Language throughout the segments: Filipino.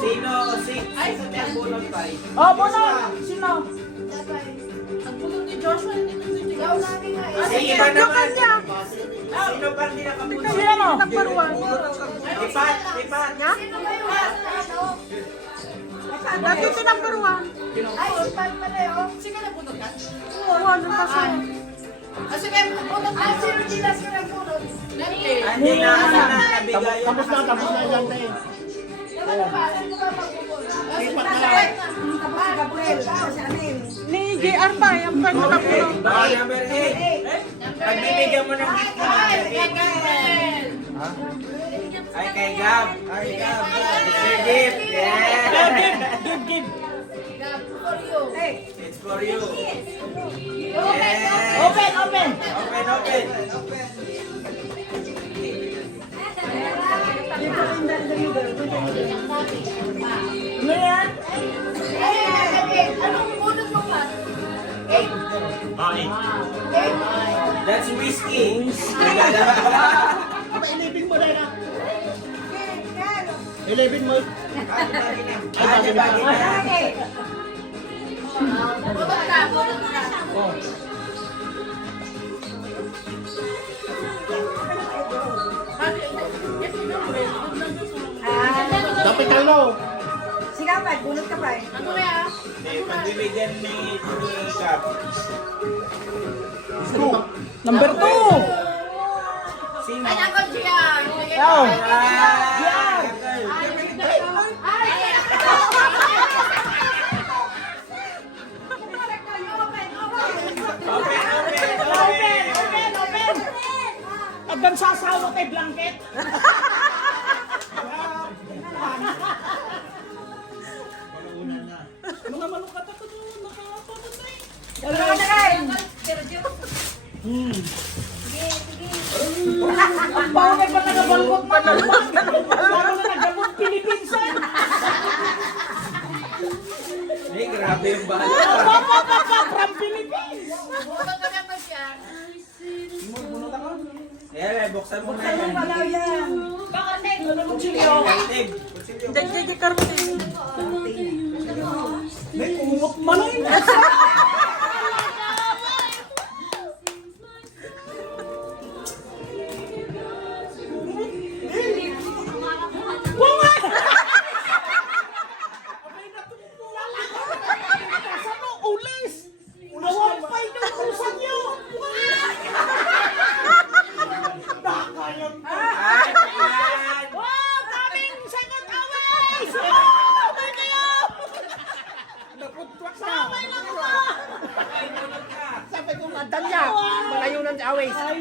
Sino? Sino tayo bunot pa? Oh, bunot! Sino? Ang bulong ni Joshua, hindi ko si Ikaw namin nga. Sige ba naman? kanya. Sino pa hindi nakabunot? Sino? Number 1. Ipat, ipat. Sino ba yung ano? Dati si number 1. Ay, si Pat pala yun. Sige na bunot ka. Oo, ano pa siya? Sige, bunot ka. Ay, sino dilas ka ng bunot? Lente. Hindi na, nabigay. Tapos na yan tayo. Ano ba? Ano ba magbubunot? Ipat na Tapos lang. si Gabriel. Tapos si Amin. Ni JR pa, yung card na bunot. Baka number 8. Pagbibigyan mo ng gift mo. Ay, kay Gab. Ay, Gab. It's your gift. Yeah. Give. For you. It's for you. Open, Yes. Open. Open, open. Ano yan? Anong bunot mo pa? 8. That's whiskey. Apa 11 mo na na? 11 mo. Bagi na. Bunot ka. Bunot ka. Oh. Dapat tayo. Sige pa, bunot ka pa eh. Ano kaya? Hindi, pagbibigyan ni Gab. Number 2. Sino? Ay, ako siya. Oh. Open, open. Hanggang sasawa kay blanket. Mga manok ka tapos nakapapatay. Ano ka na kain? Ang pangay pa nagabalbot man. Parang na nagabot Pilipinas. Hey, grabe yung bahala. From Philippines. Bunot ka na siya. Yan, buksan mo na yan. Wala yan. Ano mo chilio? Active. Kutsilyo. Dagdag kartin. May kumot man ay. Ay, yan. Sabay ko madan niya. Malayo ng away. Ay,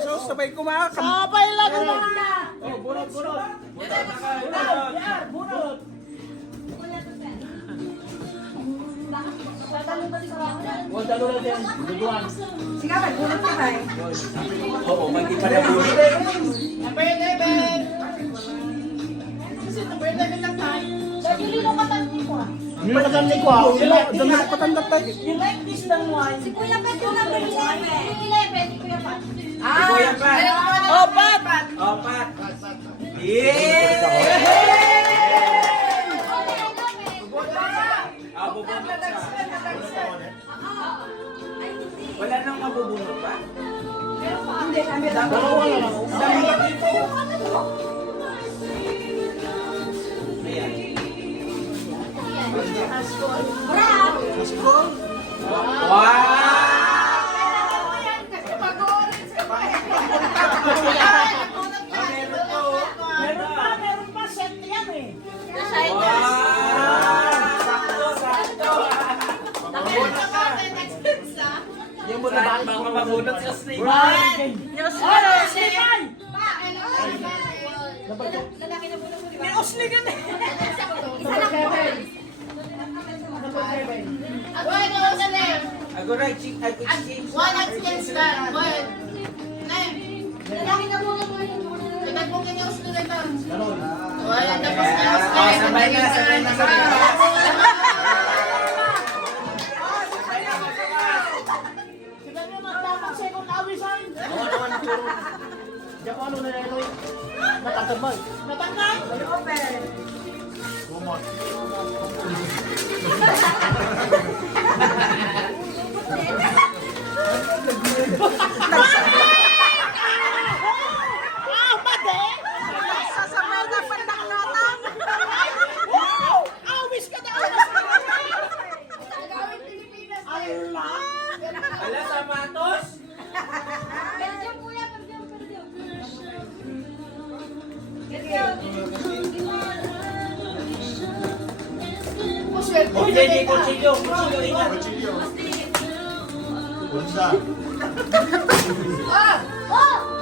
so sabay ko mga sabay lang mga. Oh, bunot. Bunot. Wala dalo na din. Duduan. Sige pa, bunot ka pa eh. Oo, hindi pa rin bunot. Ano na kadamay ko ah. Dami ko patanggap tayo. You like this than wine? Kuya Pat, yung number 11. Kuya Pat. Kuya Pat. Opat. Opat. Yeah! Ah, bubunot siya. Wala nang mabubunot pa? Hindi, kami lang. Dalawa na lang. Ayan. Meron pa set yan eh. Sakto. Yung muna baka mabunot sa snake. Yes, Osligan! Lalaki na bunot mo, di ba? May Osligan eh. Ako na, I could change. One against that. One. Nine. Lalaki na bunot mo. Iba't mo ganyan ang sulat ito. Ganon. Wala, tapos na. Sabay na. Sila nyo magdapat second awisan. Ano na turo. Diyan ko ano na yan. Natatagmay. Natangay. Open. Ala, sapatos? Belgium kuya, Belgium. Hindi, kutsilyo. Kutsilyo, ingat. Bulsa.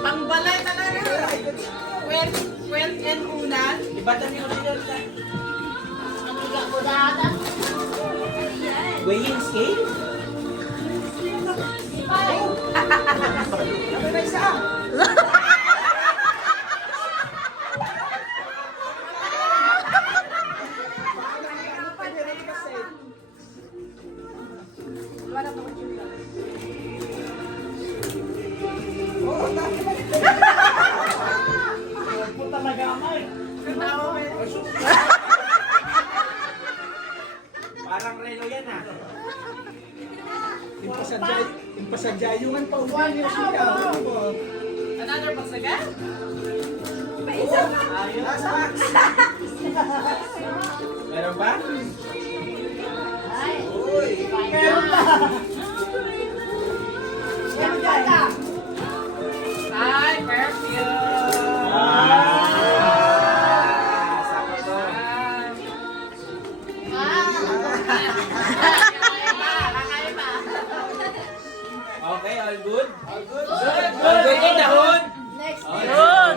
Pangbalay talaga. Kwent and unan. Ibatan niyo kutsilyo. Weighing scale? Parang relo yan ah. Impasadyayungan pa uwan yung siya. Another pasaga? Meron ba? Ay, perfume. Sakto to. Okay, all good? All good. All good in dahon? Next. Good.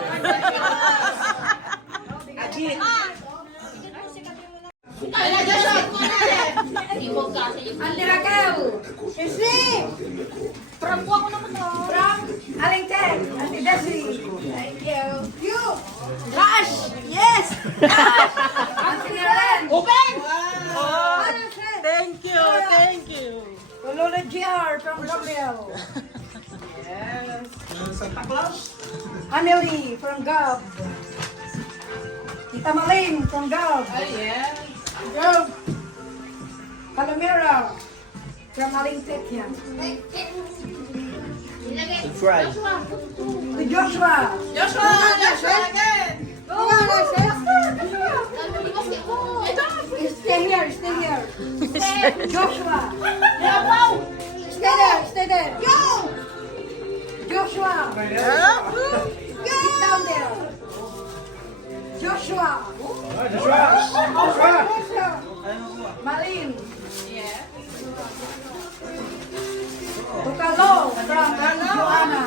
Andi Raquel. Isli. From po ako naman to. From Alingten. Andi Desi. Thank you. You. Cash. Yes. Cash. Andi Naren. Open. Thank you, thank you. Lola GR from Gabriel. Santa Claus. Amelie from Gab. Tita Maling from Gab. Ay, yes. Gab. Calamera from Alingten. Subscribe. To Joshua. Joshua, Joshua again. Stay here, stay here. Joshua. Stay there, stay there. Go! Joshua. Sit down there. Joshua. Malin. Yes. Tukalo from Joanna.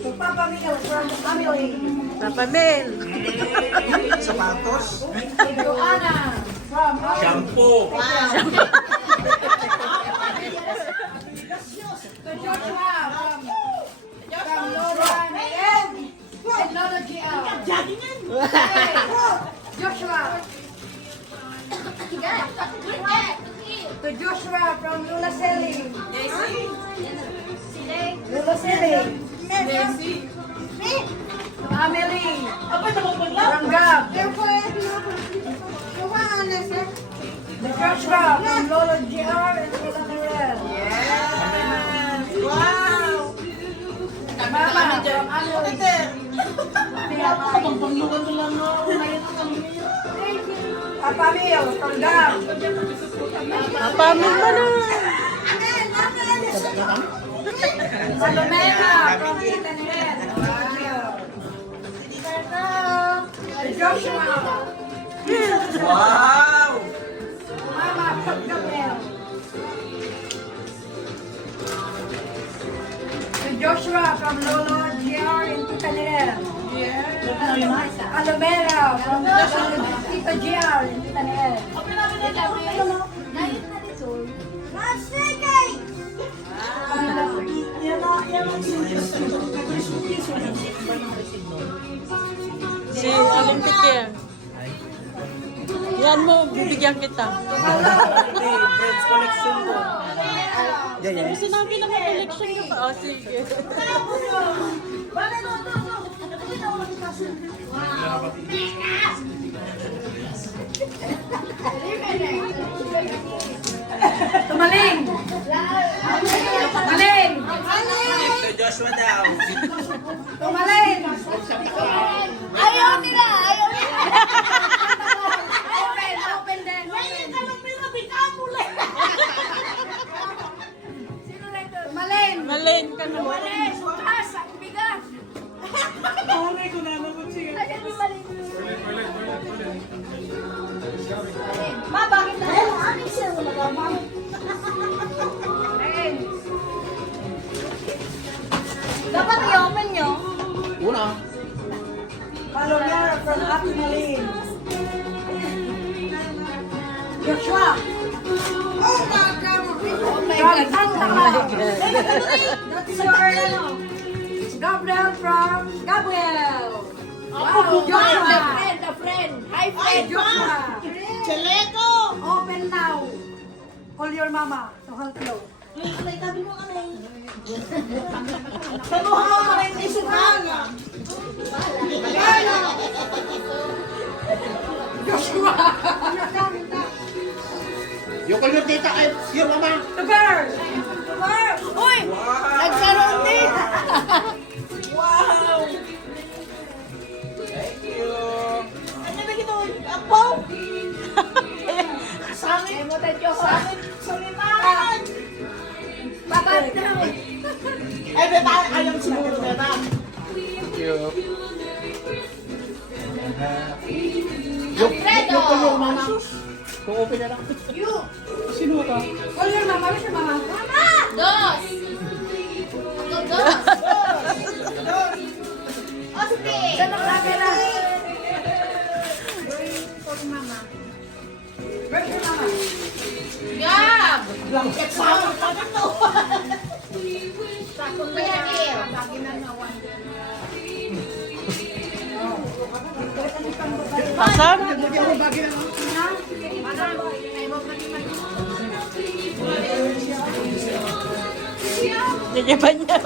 To Papa Mil from Amelie. Papa Mel. Sapatos. To Joanna from Shampoo. To Joshua from Lola and Lola GL. Joshua. To Joshua from Lola Selling. Lola Selling. Daisy. To Amelie from Gab. To Joshua from Lola GR and Lola Mirel. Yes. Wow. Mama from Amelie. Papa Mil from Gab. Papa Mel mana? Salomena from Internet. Joshua. Wow! Mama from Gabriel. Joshua from Lolo GR in Titanel. Alomera from Tito GR in Titanel. Si Olympic yan. Yan mo, bibigyan kita. Hindi, friends connection ko. Yan, yan. Sinabi na may election ka pa. Oh, sige. Tumaling! Tumaling! Ito Joshua daw. Tumaling! Ayaw nila! Ayaw nila! Open! Open din! Tumaling! Malin ka na. Tumaling! Sukas! Ang bigat! Ma, bakit na? Aming siya mo nagama. Dapat i-open nyo. Una. Follow niya from Ate Malin. Joshua! Oh my God! Oh my God! That's your ano? Gabriel from Gabriel! Wow! Joshua! A friend. Hi, Ay, friend. Joshua! Chaleco! Open now! Call your mama to help you. Tabi mo kami. Sabuhan mo na yung isukan! Joshua! Yung kayo tita kay your mama. The girl! The girl! Uy! Nagkaroon din! Wow! Thank you. Ano ba ito? Apo? Sa amin mo tayo sa amin. Suliman! Bakit daw? Eh, beba, ayaw siguro, beba. Thank you. Yung kayo mama. Kung open na lang. You! Sino ka? Call your mama. Where's your mama? Mama! Dos! Dos! Oste! Saan ang camera? Where's your mama? Gab! Sama ka na to. Kuya Neil! Asan? Yayaban niya.